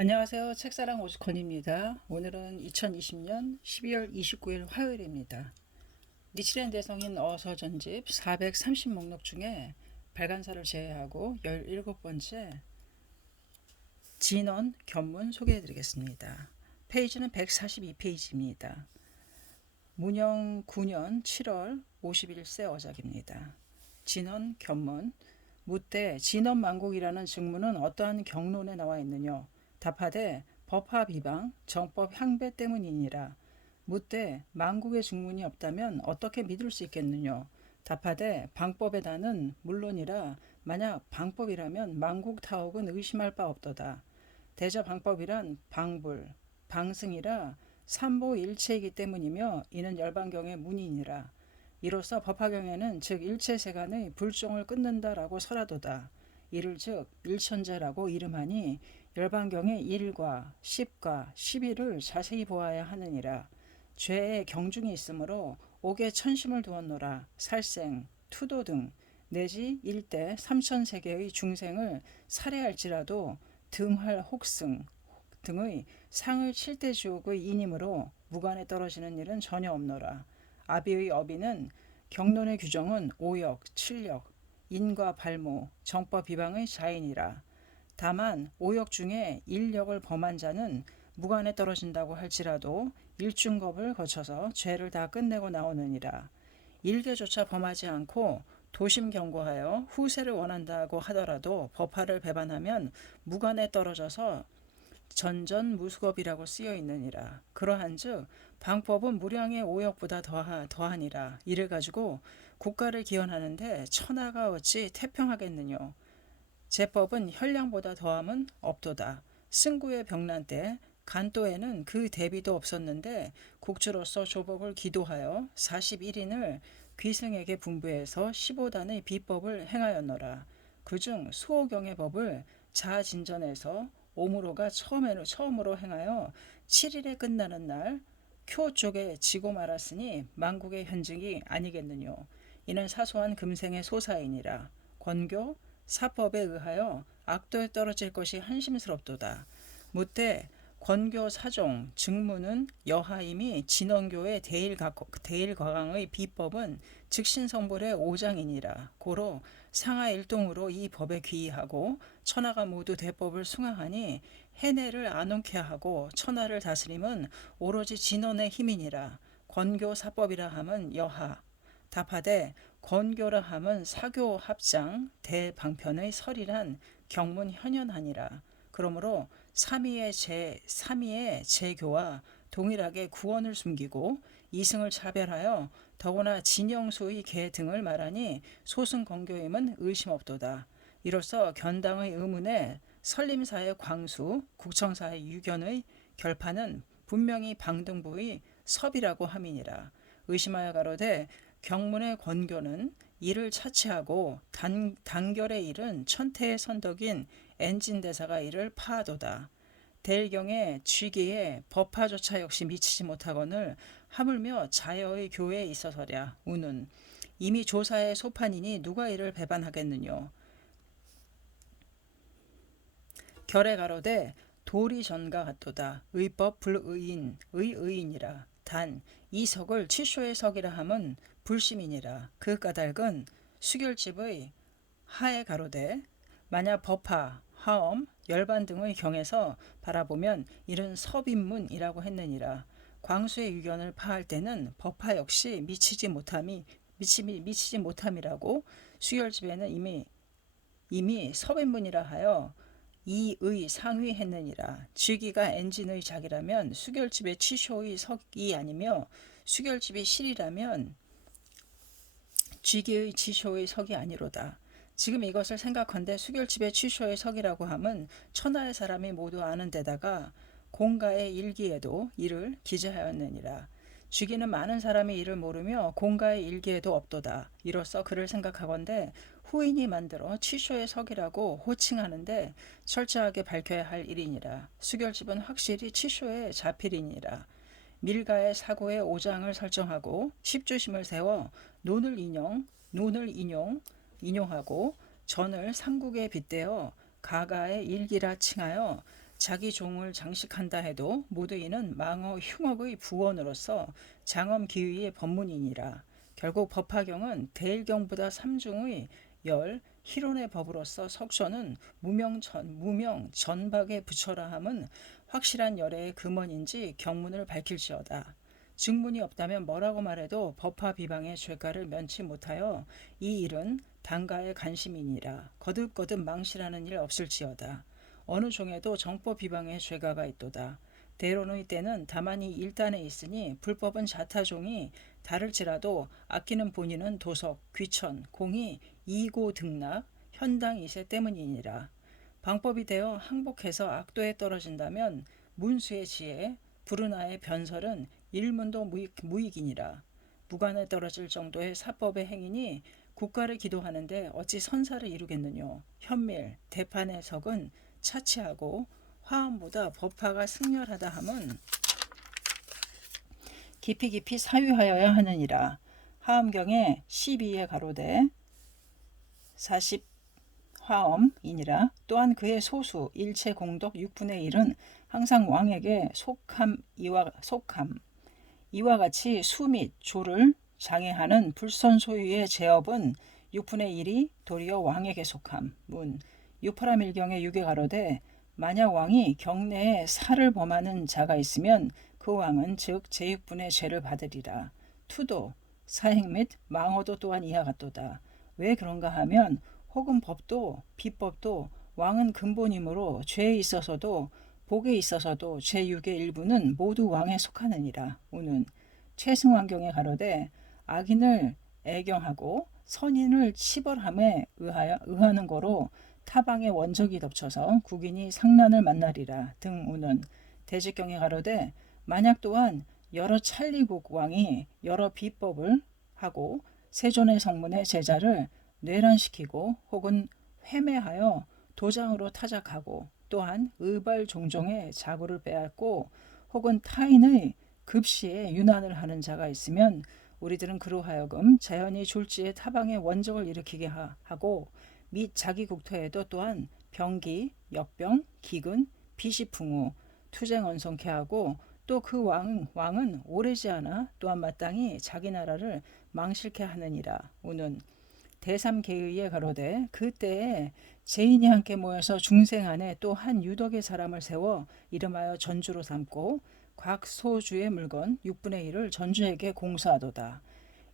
안녕하세요. 책사랑 오스콘입니다. 오늘은 2020년 12월 29일 화요일입니다. 니치렌 대성인 어서전집 430 목록 중에 발간사를 제외하고 17번째 진원 견문 소개해드리겠습니다. 페이지는 142페이지입니다. 문영 9년 7월 51세 어작입니다. 진원 견문 묻되 진원만국이라는 증문은 어떠한 경론에 나와 있느냐. 답하되 법화 비방 정법 향배 때문이니라. 묻되 만국의 증문이 없다면 어떻게 믿을 수 있겠느냐. 답하되 방법에다는 물론이라 만약 방법이라면 만국 타옥은 의심할 바 없도다. 대저 방법이란 방불 방승이라 삼보일체이기 때문이며 이는 열반경의 문이니라. 이로써 법화경에는 즉 일체세간의 불종을 끊는다라고 설하도다. 이를 즉 일천제라고 이름하니 열반경의 1과 10과 11을 자세히 보아야 하느니라. 죄에 경중이 있으므로 옥에 천심을 두었노라. 살생, 투도 등 내지 일대 삼천세계의 중생을 살해할지라도 등할 혹승 등의 상을 칠대 지옥의 인임으로 무관에 떨어지는 일은 전혀 없노라. 아비의 어비는 경론의 규정은 오역, 칠력, 인과 발모, 정법 비방의 자인이라. 다만 오역 중에 일력을 범한 자는 무관에 떨어진다고 할지라도 일중겁을 거쳐서 죄를 다 끝내고 나오느니라. 일개조차 범하지 않고 도심 경고하여 후세를 원한다고 하더라도 법화를 배반하면 무관에 떨어져서 전전무수겁이라고 쓰여 있느니라. 그러한즉 방법은 무량의 오역보다 더하니라. 이를 가지고 국가를 기원하는데 천하가 어찌 태평하겠느뇨. 제법은 혈량보다 더함은 없도다. 승구의 병난 때 간도에는 그 대비도 없었는데 국주로서 조복을 기도하여 41인을 귀승에게 분부해서 15단의 비법을 행하였노라. 그중 수호경의 법을 자진전에서 오무로가 처음으로 행하여 7일에 끝나는 날 쿄 쪽에 지고 말았으니 만국의 현증이 아니겠느뇨. 이는 사소한 금생의 소사이니라. 권교 사법에 의하여 악도에 떨어질 것이 한심스럽도다. 묻되 권교 사종 증문은 여하임이 진원교의 대일과강의 비법은 즉신성불의 5장이니라. 고로 상하 일동으로 이 법에 귀의하고 천하가 모두 대법을 숭하하니 해내를 안온케 하고 천하를 다스림은 오로지 진원의 힘이니라. 권교 사법이라 함은 여하. 답하되 권교라 함은 사교 합장 대방편의 설이란 경문 현현하니라. 그러므로 삼위의 제교와 동일하게 구원을 숨기고 이승을 차별하여 더구나 진영수의 계 등을 말하니 소승권교임은 의심없도다. 이로써 견당의 의문에 설림사의 광수, 국청사의 유견의 결판은 분명히 방등부의 섭이라고 함이니라. 의심하여 가로되 경문의 권교는 이를 차치하고 단결의 일은 천태의 선덕인 엔진대사가 이를 파하도다. 대일경의 쥐기에 법화조차 역시 미치지 못하거늘 하물며 자여의 교회에 있어서랴. 우는 이미 조사의 소판이니 누가 이를 배반하겠느뇨. 결에 가로되 도리 전가 같도다. 의법 불의인의 의인이라. 단 이 석을 치쇼의 석이라 함은 불심이니라. 그 까닭은 수결집의 하에 가로되 만약 법화, 화엄, 열반 등의 경에서 바라보면 이는 섭인문이라고 했느니라. 광수의 유견을 파할 때는 법화 역시 미치지 못함이라고 수결집에는 이미 섭인문이라 하여 이의 상위했느니라. 쥐기가 엔진의 작이라면 수결집의 치쇼의 석이 아니며 수결집이 실이라면 쥐기의 치쇼의 석이 아니로다. 지금 이것을 생각한데 수결집의 치쇼의 석이라고 함은 천하의 사람이 모두 아는 데다가 공가의 일기에도 이를 기재하였느니라. 쥐기는 많은 사람이 이를 모르며 공가의 일기에도 없도다. 이로써 그를 생각하건대 후인이 만들어 치쇼의 석이라고 호칭하는데 철저하게 밝혀야 할 일이니라. 수결집은 확실히 치쇼의 자필이니라. 밀가의 사고의 5장을 설정하고 십주심을 세워 논을 인용하고 전을 삼국에 빗대어 가가의 일기라 칭하여 자기 종을 장식한다 해도 모두 이는 망어 흉악의 부원으로서 장엄 기위의 법문이니라. 결국 법화경은 대일경보다 삼중의 열 희론의 법으로서 석션은 무명 전박에 붙여라 함은 확실한 열애의 금원인지 경문을 밝힐지어다. 증문이 없다면 뭐라고 말해도 법화 비방의 죄가를 면치 못하여 이 일은 단가의 간심이니라. 거듭거듭 망실하는 일 없을지어다. 어느 종에도 정법 비방의 죄가가 있도다. 대론의 때는 다만 이 일단에 있으니 불법은 자타종이 다를지라도 아끼는 본인은 도석, 귀천, 공이 이고 등락, 현당 이세 때문이니라. 방법이 되어 항복해서 악도에 떨어진다면 문수의 지혜, 부르나의 변설은 일문도 무익이니라. 무관에 떨어질 정도의 사법의 행위니 국가를 기도하는데 어찌 선사를 이루겠느뇨. 현밀, 대판의 석은 차치하고 화엄보다 법화가 승렬하다 함은 깊이 사유하여야 하느니라. 하엄경에 12에 가로되 40 화엄이니라. 또한 그의 소수 일체 공덕 6분의 1은 항상 왕에게 이와 같이 수 및 조를 장애하는 불선 소유의 제업은 6분의 1이 도리어 왕에게 속함. 문 유파라밀경의 6에 가로되 만약 왕이 경내에 사를 범하는 자가 있으면 그 왕은 즉 제6분의 죄를 받으리라. 투도 사행 및 망어도 또한 이와 같도다. 왜 그런가 하면 혹은 법도 비법도 왕은 근본이므로 죄에 있어서도 복에 있어서도 제6의 일부는 모두 왕에 속하느니라. 우는 최승환경에 가로되 악인을 애경하고 선인을 치벌함에 의하는 거로 타방의 원적이 덮쳐서 국인이 상난을 만나리라 등 우는 대직경에 가로되 만약 또한 여러 찰리국 왕이 여러 비법을 하고 세존의 성문의 제자를 뇌란시키고 혹은 회매하여 도장으로 타작하고 또한 의발 종종의 자구를 빼앗고 혹은 타인의 급시에 유난을 하는 자가 있으면 우리들은 그로 하여금 자연히 졸지에 타방의 원적을 일으키게 하고 및 자기 국토에도 또한 병기, 역병, 기근, 비시풍우, 투쟁 언성케 하고 또 그 왕은 오래지 않아 또한 마땅히 자기 나라를 망실케 하느니라. 우는 대삼계의에 가로되 그때에 제인이 함께 모여서 중생 안에 또 한 유덕의 사람을 세워 이름하여 전주로 삼고 각 소주의 물건 6분의 1을 전주에게 공수하도다.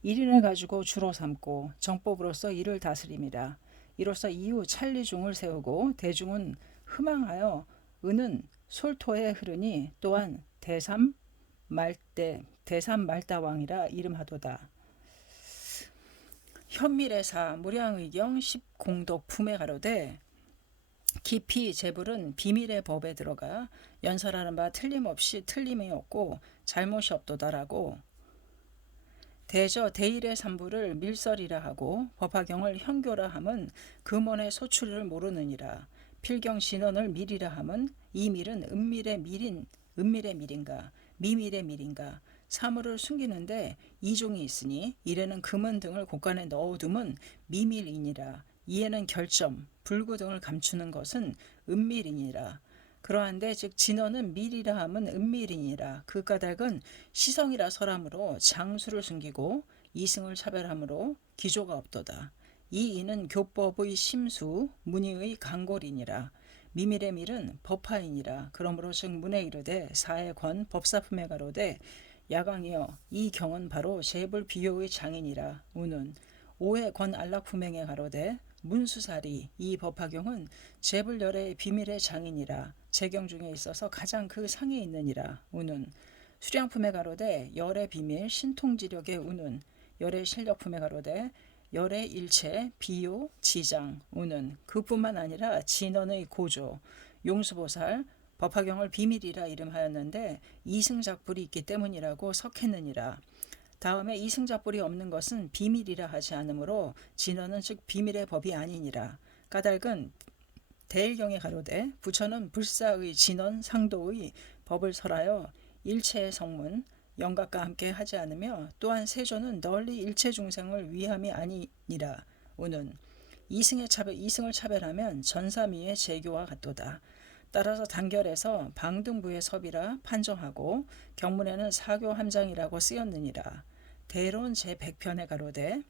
1인을 가지고 주로 삼고 정법으로서 이를 다스림이라. 이로써 이후 찰리중을 세우고 대중은 흠앙하여 은은 솔토에 흐르니 또한 대삼말다왕이라 이름하도다. 현밀의사 무량의경 10공덕 품에 가로되 깊이 재불은 비밀의 법에 들어가 연설하는 바 틀림없이 틀림이 없고 잘못이 없도다라고 대저 대일의 삼부를 밀설이라 하고 법화경을 현교라 함은 금원의 소출을 모르느니라. 필경 신원을 밀이라 함은 이 밀은 은밀의 밀인가 미밀의 밀인가 사물을 숨기는데 이종이 있으니 이래는 금은 등을 곳간에 넣어두면 미밀이니라. 이에는 결점, 불구 등을 감추는 것은 은밀이니라. 그러한데 즉 진언은 밀이라 함은 은밀이니라. 그 까닭은 시성이라 설함으로 장수를 숨기고 이승을 차별함으로 기조가 없도다. 이 이는 교법의 심수, 문의의 강골이니라. 미밀의 밀은 법화이니라. 그러므로 즉 문에 이르되 사의 권 법사품에 가로되 야광이여 이 경은 바로 제불 비효의 장이니라. 우는 오의 권 안락품행에 가로되 문수사리 이 법화경은 제불열의 비밀의 장이니라. 제경 중에 있어서 가장 그 상에 있느니라. 우는 수량품에 가로되 열의 비밀 신통지력의 우는 열의 실력품에 가로되 열의 일체 비요 지장 우는 그뿐만 아니라 진언의 고조 용수보살 법화경을 비밀이라 이름하였는데 이승작불이 있기 때문이라고 석했느니라. 다음에 이승작불이 없는 것은 비밀이라 하지 않으므로 진언은 즉 비밀의 법이 아니니라. 까닭은 대일경에 가로되 부처는 불사의 진언 상도의 법을 설하여 일체의 성문 영각과 함께 하지 않으며 또한 세조는 널리 일체 중생을 위함이 아니니라. 우는 이승을 차별하면 전사미의 제교와 같도다. 따라서 단결에서 방등부의 섭이라 판정하고 경문에는 사교 함장이라고 쓰였느니라. 대론 제100편에 가로되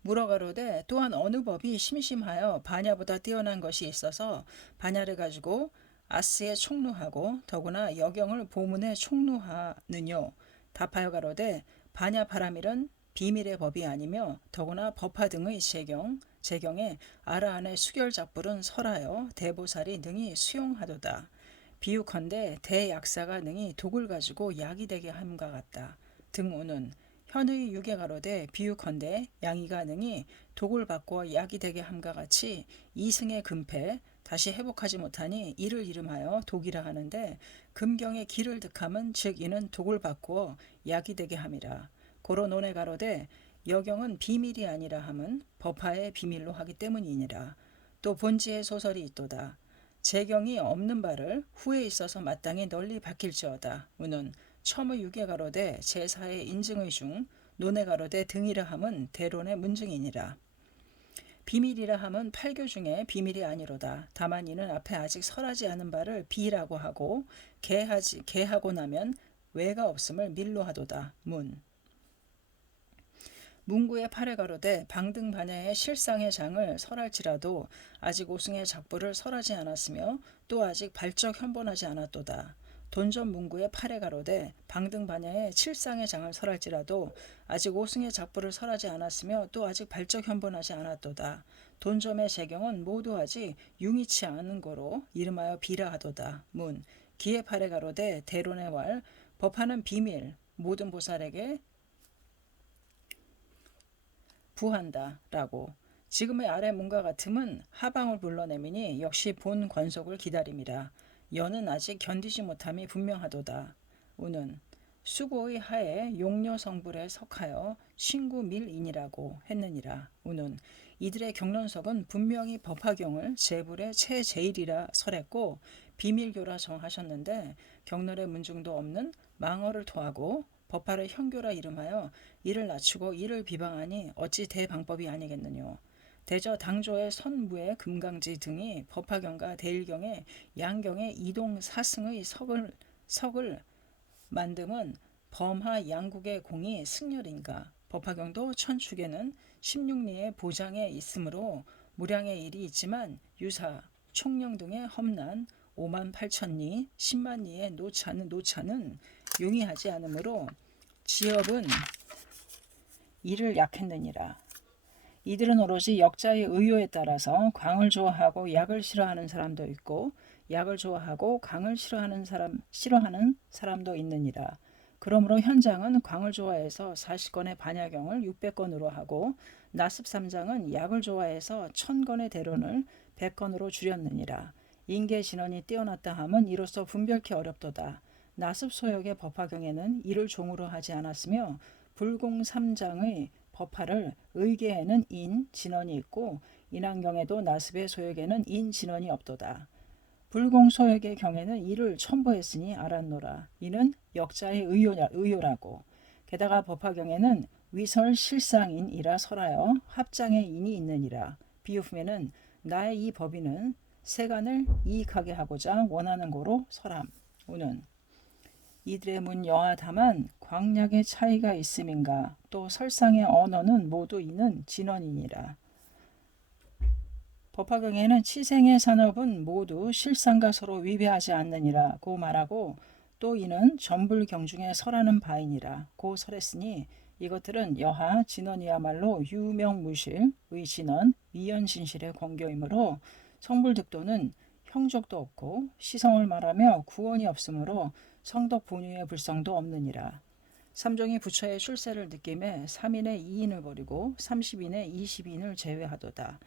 물어 가로되 또한 어느 법이 심심하여 반야보다 뛰어난 것이 있어서 반야를 가지고 아스에 총루하고 더구나 여경을 보문에 총루하느뇨. 답하여 가로되 반야 바라밀은 비밀의 법이 아니며 더구나 법화 등의 재경에 아라 안에 수결작불은 설하여 대보살이 능히 수용하도다. 비유컨대 대약사가 능히 독을 가지고 약이 되게 함과 같다. 등우는 현의 유계 가로되 비유컨대 양이가 능히 독을 바꾸어 약이 되게 함과 같이 이승의 금패 다시 회복하지 못하니 이를 이름하여 독이라 하는데 금경의 기를 득함은 즉 이는 독을 바꾸어 약이 되게 함이라. 고로 논에 가로되 여경은 비밀이 아니라 함은 법화의 비밀로 하기 때문이니라. 또 본지의 소설이 있도다. 재경이 없는 바를 후에 있어서 마땅히 널리 밝힐지어다. 우는 첨의 유계 가로되 제4의 인증의 중 논에 가로되 등이라 함은 대론의 문증이니라. 비밀이라 함은 8교 중에 비밀이 아니로다. 다만 이는 앞에 아직 설하지 않은 바를 비라고 하고 개하고 나면 외가 없음을 밀로 하도다. 문구의 8회 가로되 방등반야의 실상의 장을 설할지라도 아직 오승의 작부를 설하지 않았으며 또 아직 발적 현본하지 않았도다. 돈전 문구의 8회 가로되 방등반야의 칠상의 장을 설할지라도 아직 오승의 작부를 설하지 않았으며 또 아직 발적 현본하지 않았도다. 돈점의 재경은 모두 아직 융이치 않은 거로 이름하여 비라 하도다. 기의 8회 가로되 대론의 왈 법하는 비밀 모든 보살에게 부한다 라고. 지금의 아래 문과 같음은 하방을 불러내미니 역시 본 권속을 기다림이라. 여는 아직 견디지 못함이 분명하도다. 우는 수고의 하에 용녀성불에 석하여 신구밀인이라고 했느니라. 우는 이들의 경론석은 분명히 법화경을 제불의 최제일이라 설했고 비밀교라 정하셨는데 경론의 문중도 없는 망어를 토하고 법화를 현교라 이름하여 이를 낮추고 이를 비방하니 어찌 대방법이 아니겠느뇨. 대저 당조의 선무의 금강지 등이 법화경과 대일경의 양경의 이동 사승의 석을 만듦은 범하 양국의 공이 승렬인가. 법화경도 천축에는 16리의 보장에 있으므로 무량의 일이 있지만 유사, 총령 등의 험난 5만 8천리, 10만 리의 노차는 용이하지 않으므로 지업은 이를 약했느니라. 이들은 오로지 역자의 의요에 따라서 광을 좋아하고 약을 싫어하는 사람도 있고 약을 좋아하고 광을 싫어하는 사람도 있느니라. 그러므로 현장은 광을 좋아해서 40권의 반야경을 600권으로 하고 나습 3장은 약을 좋아해서 1000권의 대론을 100권으로 줄였느니라. 인계 진언이 뛰어났다 함은 이로써 분별케 어렵도다. 나습 소역의 법화경에는 이를 종으로 하지 않았으며 불공 3장의 법화를 의계에는 인, 진언이 있고 인왕경에도 나습의 소역에는 인, 진언이 없도다. 불공 소역의 경에는 이를 첨부했으니 알았노라. 이는 역자의 의요라고. 게다가 법화경에는 위설 실상인이라 설하여 합장의 인이 있느니라. 비유품에는 나의 이 법인은 세간을 이익하게 하고자 원하는 거로 설함. 우는 이들의 문 여하다만 광약의 차이가 있음인가. 또 설상의 언어는 모두 이는 진언이니라. 법화경에는 치생의 산업은 모두 실상과 서로 위배하지 않느니라 고 말하고 또 이는 전불경 중에 설하는 바이니라 고 설했으니 이것들은 여하 진언이야말로 유명무실 의진언 위연진실의 권교이므로 성불득도는 형족도 없고 시성을 말하며 구원이 없으므로 성덕 본유의 불성도 없느니라. 삼종이 부처의 출세를 느낌에 3인의 2인을 버리고 30인의 20인을 제외하도다.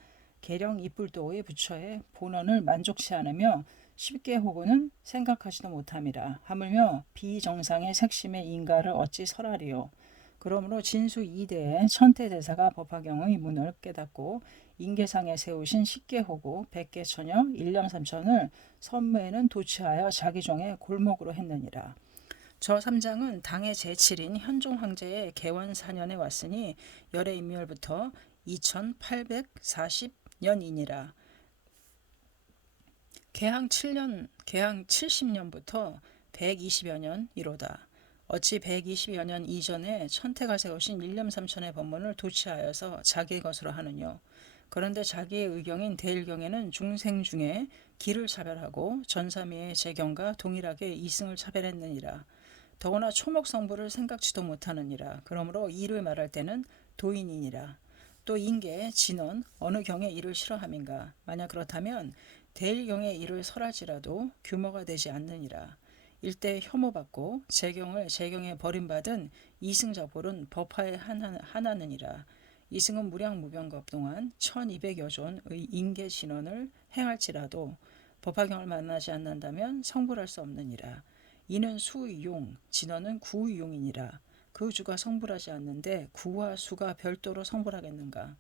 계령 이뿔도의 부처의 본원을 만족치 않으며 쉽게 호구는 생각하지도 못함이라. 하물며 비정상의 색심의 인가를 어찌 설하리요. 그러므로 진수 2대의 천태대사가 법화경의 문을 깨닫고 인계상에 세우신 십계호구, 백계처녀, 일념삼천을 선무에는 도취하여 자기 종의 골목으로 했느니라. 저 3장은 당의 제7인 현종 황제의 개원 4년에 왔으니 열의 인멸부터 2840년이니라. 개항 70년부터 120여 년 이로다. 어찌 120여 년 이전에 천태가 세우신 일념삼천의 법문을 도취하여서 자기의 것으로 하느뇨. 그런데 자기의 의경인 대일경에는 중생 중에 기를 차별하고 전사미의 제경과 동일하게 이승을 차별했느니라. 더구나 초목성부를 생각지도 못하느니라. 그러므로 이를 말할 때는 도인이니라. 또 인계, 진언, 어느 경의 이를 싫어함인가. 만약 그렇다면 대일경의 이를 설할지라도 규모가 되지 않느니라. 일대 혐오받고 제경에 버림받은 이승작볼은 법화에 하나느니라. 이승은 무량무변겁 동안 1200여 존의 인계 진언을 행할지라도 법화경을 만나지 않는다면 성불할 수 없느니라. 이는 수용, 진언은 구용이니라. 그 주가 성불하지 않는데 구와 수가 별도로 성불하겠는가.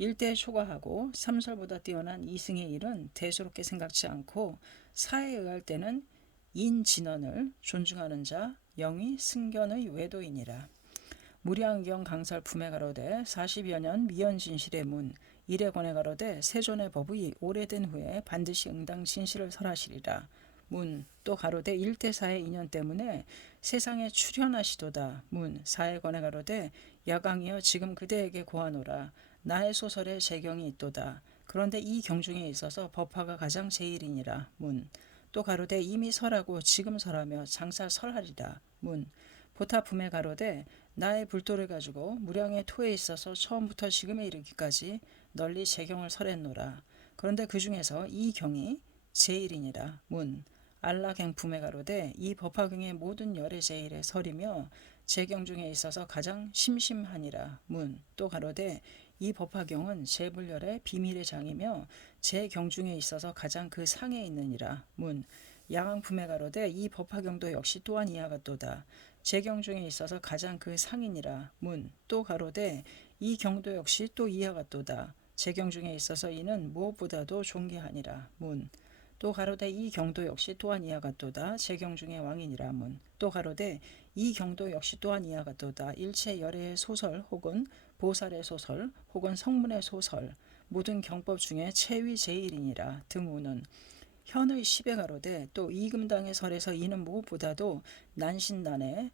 일대에 초과하고 삼설보다 뛰어난 이승의 일은 대수롭게 생각지 않고 사에 의할 때는 인진언을 존중하는 자 영이 승견의 외도이니라. 무량경 강설 품에 가로되 40여 년 미연진실의 문 이래 권에 가로되 세존의 법의 오래된 후에 반드시 응당 진실을 설하시리라. 문 또 가로되 일대사의 인연 때문에 세상에 출현하시도다. 문 사에 권에 가로되 야강이여 지금 그대에게 고하노라. 나의 소설에 재경이 있도다. 그런데 이 경중에 있어서 법화가 가장 제일이니라. 문 또 가로되 이미 설하고 지금 설하며 장사 설하리라. 문 보타품에 가로되 나의 불도를 가지고 무량의 토에 있어서 처음부터 지금에 이르기까지 널리 재경을 설했노라. 그런데 그 중에서 이 경이 제일이니라. 문 알라갱품에 가로되 이 법화경의 모든 열의 제일에 설이며 재경 중에 있어서 가장 심심하니라. 문 또 가로되 이 법화경은 제불열의 비밀의 장이며 제경 중에 있어서 가장 그 상에 있느니라. 문 양왕품에 가로되 이 법화경도 역시 또한 이와 같도다. 제경 중에 있어서 가장 그 상이니라. 문 또 가로되 이 경도 역시 또 이와 같도다. 제경 중에 있어서 이는 무엇보다도 존귀하니라. 문 또 가로되 이 경도 역시 또한 이와 같도다. 제경 중에 왕이니라. 문 또 가로되 이 경도 역시 또한 이와 같도다. 일체 열애의 소설 혹은 보살의 소설 혹은 성문의 소설 모든 경법 중에 최위 제일이니라. 등우는 현의 시배 가로되 또 이금당의 설에서 이는 무엇보다도 난신난의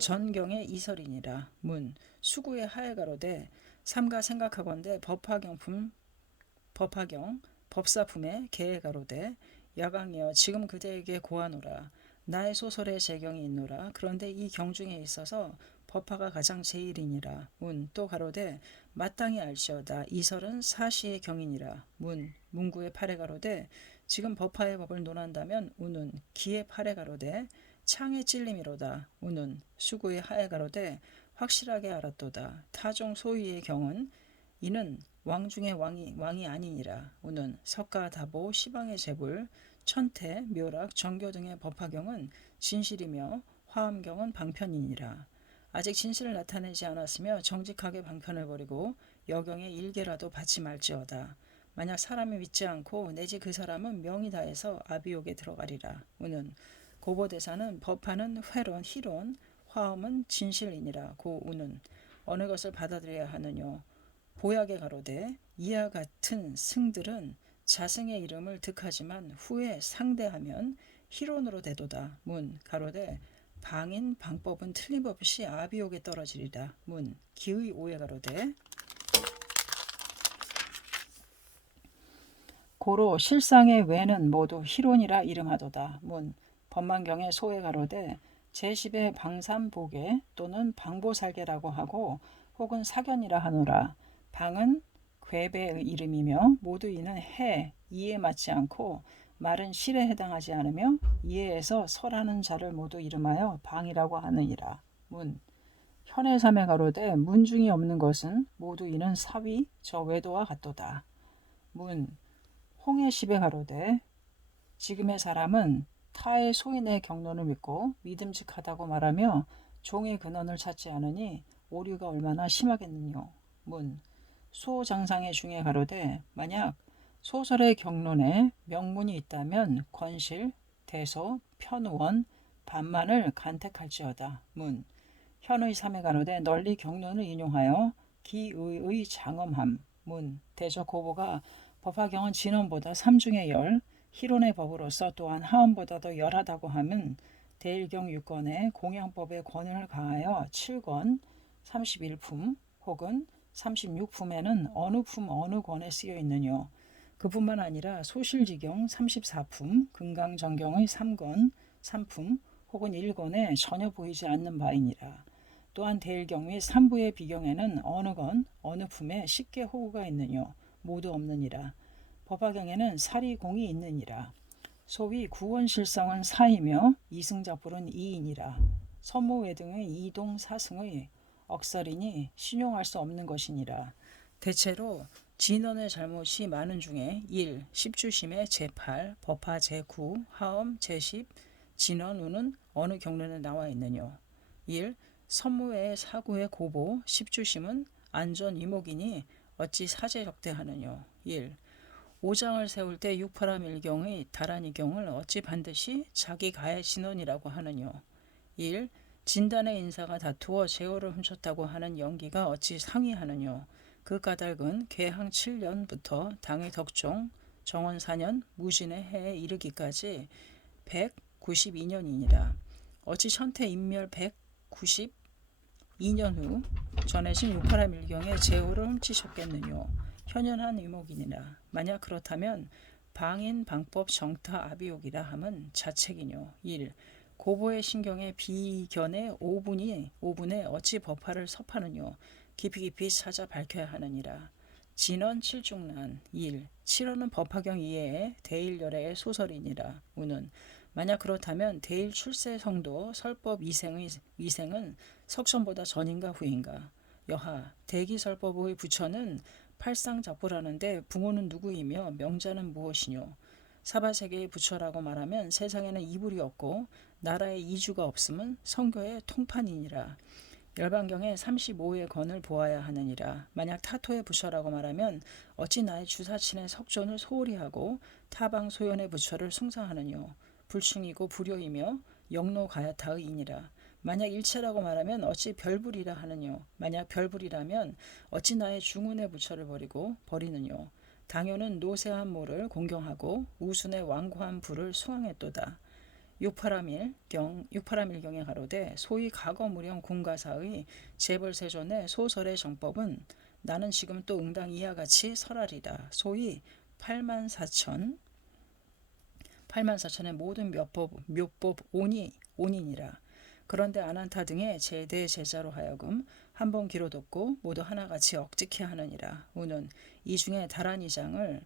전경의 이설이니라. 문 수구의 하에 가로되 삼가 생각하건대 법화경 법사품의 개에 가로되 야강이여 지금 그대에게 고하노라. 나의 소설에 재경이 있노라. 그런데 이 경중에 있어서 법화가 가장 제일이니라. 문 또 가로되 마땅히 알지어다. 이설은 사시의 경이니라. 문구의 팔에 가로되 지금 법화의 법을 논한다면 우는 기의 팔에 가로되 창의 찔림이로다. 우는 수구의 하에 가로되 확실하게 알았도다. 타종 소위의 경은 이는 왕 중의 왕이 아니니라. 우는 석가 다보 시방의 제불 천태 묘락 정교 등의 법화경은 진실이며 화엄경은 방편이니라. 아직 진실을 나타내지 않았으며 정직하게 방편을 버리고 여경의 일개라도 받지 말지어다. 만약 사람이 믿지 않고 내지 그 사람은 명이 다해서 아비옥에 들어가리라. 우는 고보대사는 법화는 희론 화엄은 진실이니라. 고 우는 어느 것을 받아들여야 하느뇨. 보약에 가로되 이와 같은 승들은 자승의 이름을 득하지만 후에 상대하면 희론으로 되도다. 문 가로되 방인 방법은 틀림없이 아비옥에 떨어지리라. 문 기의 오에 가로되 고로 실상의 외는 모두 희론이라 이름하도다. 문 법만경의 소에 가로되 제10의 방삼보계 또는 방보살계라고 하고 혹은 사견이라 하노라. 방은 괴배의 이름이며 모두 이는 해, 이에 맞지 않고 말은 실에 해당하지 않으며 이해에서 설하는 자를 모두 이름하여 방이라고 하느니라. 문 현해삼에 가로되 문중이 없는 것은 모두 이는 사위 저 외도와 같도다. 문 홍해십에 가로되 지금의 사람은 타의 소인의 경론을 믿고 믿음직하다고 말하며 종의 근원을 찾지 않으니 오류가 얼마나 심하겠느뇨. 문 수호장상의 중에 가로되 만약 소설의 경론에 명문이 있다면 권실, 대소, 편우원, 반만을 간택할지어다. 문 현의 삼에 가로되 널리 경론을 인용하여 기의의 장엄함. 문 대저 고보가 법화경은 진원보다 삼중의 열, 희론의 법으로서 또한 하원보다도 열하다고 함은 대일경 6권에 공양법의 권을 가하여 7권 31품 혹은 36품에는 어느 품 어느 권에 쓰여 있느뇨. 그뿐만 아니라 소실지경 34품, 금강정경의 3권 3품 혹은 1권에 전혀 보이지 않는 바이니라. 또한 대일경 및 삼부의 비경에는 어느 권 어느 품에 쉽게 호구가 있느뇨. 모두 없느니라. 법화경에는 사리공이 있느니라. 소위 구원실성은 4이며 이승작불은 2이니라. 선무외 등의 이동 사승의 억살이니 신용할 수 없는 것이니라. 대체로 진원의 잘못이 많은 중에 1. 십주심의 제8, 법화 제9, 하엄 제10, 진원 우는 어느 경론에 나와 있느뇨. 1. 선무외의 사구의 고보, 십주심은 안전 이목이니 어찌 사제적대하느뇨. 1. 오장을 세울 때 육파라밀경의 다란이경을 어찌 반드시 자기 가의 진원이라고 하느뇨. 1. 진단의 인사가 다투어 제호를 훔쳤다고 하는 연기가 어찌 상의하느뇨. 그 까닭은 개항 7년부터 당의 덕종 정원 4년 무진의 해에 이르기까지 192년이니라. 어찌 천태 인멸 192년 후 전해진 육파라밀경의 제호를 훔치셨겠느뇨. 현연한 의목이니라. 만약 그렇다면 방인 방법 정타 아비옥이라 함은 자책이뇨. 1. 고보의 신경의 비견의 5분에 어찌 법화를 섭하느뇨. 깊이 찾아 밝혀야 하느니라. 진원 칠중란 1. 7원은 법화경 이외에 대일열애의 소설이니라. 우는 만약 그렇다면 대일 출세 성도 설법 위생은 석전보다 전인가 후인가. 여하 대기설법의 부처는 팔상작부라는데 부모는 누구이며 명자는 무엇이뇨. 사바세계의 부처라고 말하면 세상에는 이불이 없고 나라에 이주가 없음은 성교의 통판이니라. 열반경의 35의 권을 보아야 하느니라. 만약 타토의 부처라고 말하면 어찌 나의 주사친의 석존을 소홀히 하고 타방 소연의 부처를 숭상하느뇨. 불충이고 불효이며 영로가야타의이니라. 만약 일체라고 말하면 어찌 별불이라 하느뇨. 만약 별불이라면 어찌 나의 중운의 부처를 버리느뇨. 당연은 노세한 모를 공경하고 우순의 완고한 불을 숭앙했도다. 육파라밀경에 가로되 소위 과거무령 궁가사의 재벌세존의 소설의 정법은 나는 지금 또 응당 이와 같이 설하리라. 소위 84,000의 모든 묘법 온이니라. 그런데 아난타 등의 제대 제자로 하여금 한 번 귀로 듣고 모두 하나같이 억직해 하느니라. 우는 이 중에 다란이장을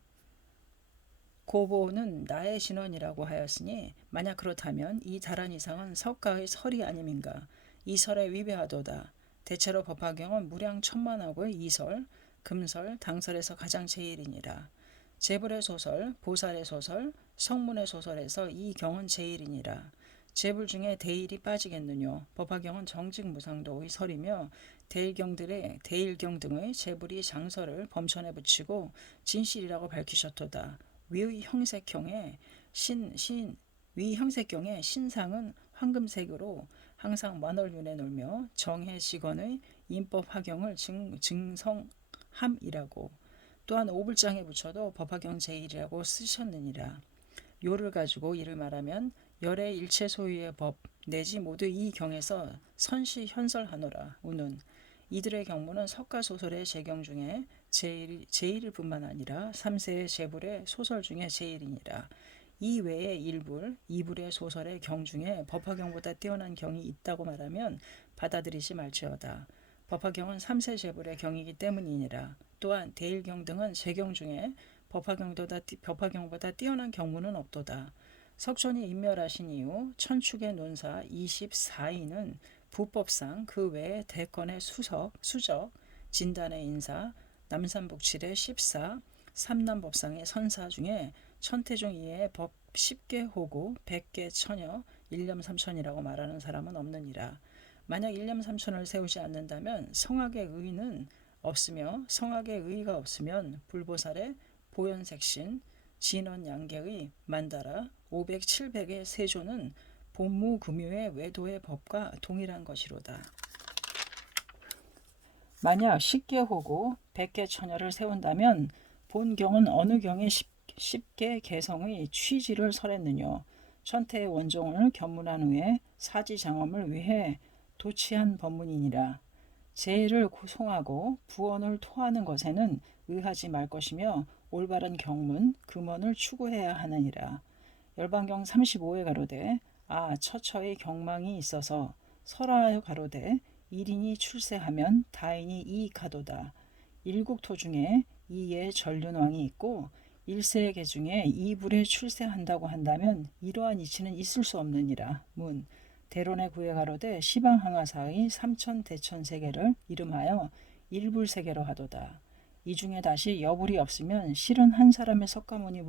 고보는 나의 신원이라고 하였으니 만약 그렇다면 이 다란이상은 석가의 설이 아님인가. 이 설에 위배하도다. 대체로 법화경은 무량 천만억의 이설, 금설, 당설에서 가장 제일이니라. 제불의 소설, 보살의 소설, 성문의 소설에서 이 경은 제일이니라. 제불 중에 대일이 빠지겠느뇨. 법화경은 정직무상도의 설이며 대일경 등의 제불이 장설을 범천에 붙이고 진실이라고 밝히셨도다. 위 형색경의 신상은 황금색으로 항상 만월윤에 놀며 정해직원의 인법화경을 증성함이라고. 또한 오불장에 붙여도 법화경 제1이라고 쓰셨느니라. 요를 가지고 이를 말하면 열의 일체 소유의 법 내지 모두 이 경에서 선시 현설하노라. 우는 이들의 경무는 석가소설의 제경 중에 제1일 뿐만 아니라 3세의 제불의 소설 중에 제1이니라. 이 외에 1불, 2불의 소설의 경 중에 법화경보다 뛰어난 경이 있다고 말하면 받아들이지 말지어다. 법화경은 3세 제불의 경이기 때문이니라. 또한 대일경 등은 제경 중에 법화경보다 뛰어난 경무는 없도다. 석존이 인멸하신 이후 천축의 논사 24인은 부법상 그 외에 대권의 수적, 진단의 인사, 남산북칠의 14, 삼남법상의 선사 중에 천태종 이외에 법 10개 호구, 100개 처녀, 일념삼천이라고 말하는 사람은 없느니라. 만약 일념삼천을 세우지 않는다면 성악의 의는 없으며 성악의 의가 없으면 불보살의 보현색신, 진원양계의 만다라, 500, 700의 세조는 본무금유의 외도의 법과 동일한 것이로다. 만약 10개 호구, 100개 처녀를 세운다면 본경은 어느 경에 쉽게 개성의 취지를 설했느뇨. 천태의 원종을 견문한 후에 사지장엄을 위해 도치한 법문이니라. 제의를 송하고 부언을 토하는 것에는 의하지 말 것이며 올바른 경문, 금언을 추구해야 하느니라. 열반경 35에 가로되 처처의 경망이 있어서 설하여 가로되 1인이 출세하면 다인이 이익하도다. 일국토 중에 이에 전륜왕이 있고 일세계 중에 이불에 출세한다고 한다면 이러한 이치는 있을 수 없느니라. 문 대론에 구해 가로되 시방항하사의 삼천대천세계를 이름하여 일불세계로 하도다. 이 중에 다시 여불이 없으면 실은 한 사람의 석가모니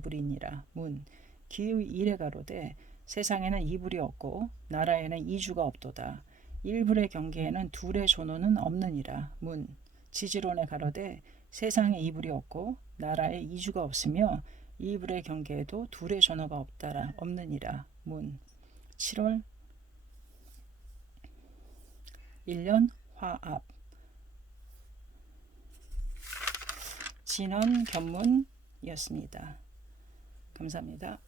불이니라. 문 기의 일에 가로되 세상에는 이불이 없고 나라에는 이주가 없도다. 일불의 경계에는 둘의 존호는 없느니라. 문 지지론에 가로되 세상에 이불이 없고 나라에 이주가 없으며 이불의 경계에도 둘의 존호가 없느니라. 문 7월 1년 화합 진언 견문이었습니다. 감사합니다.